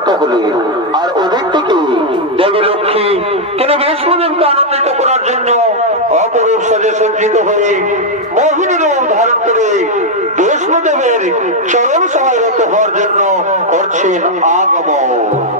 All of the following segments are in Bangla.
প্রাপ্ত হলে আর ওদের থেকে দেবী লক্ষ্মী তিনি বিষ্ণুদেবকে আনন্দিত করার জন্য অপরূপ সাজে সজ্জিত হয়ে মোহিনী ধারণ করে হওয়ার জন্য করছেন আগমন।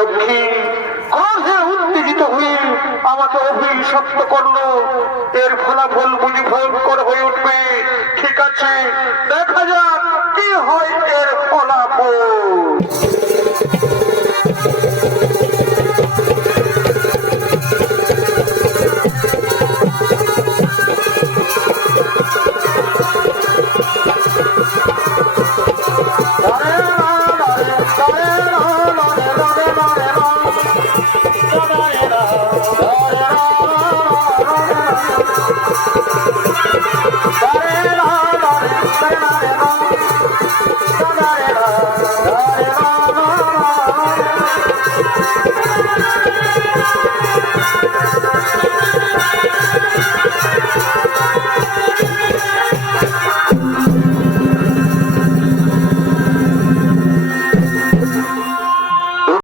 লক্ষ্মী ক্রোধে উত্তেজিত হয়ে আমাকে অভিশপ্ত করল, এর ফলাফল বুঝি ভয়ঙ্কর হয়ে উঠবে। ঠিক আছে, দেখা যাক কি হয় এর ফলাফল।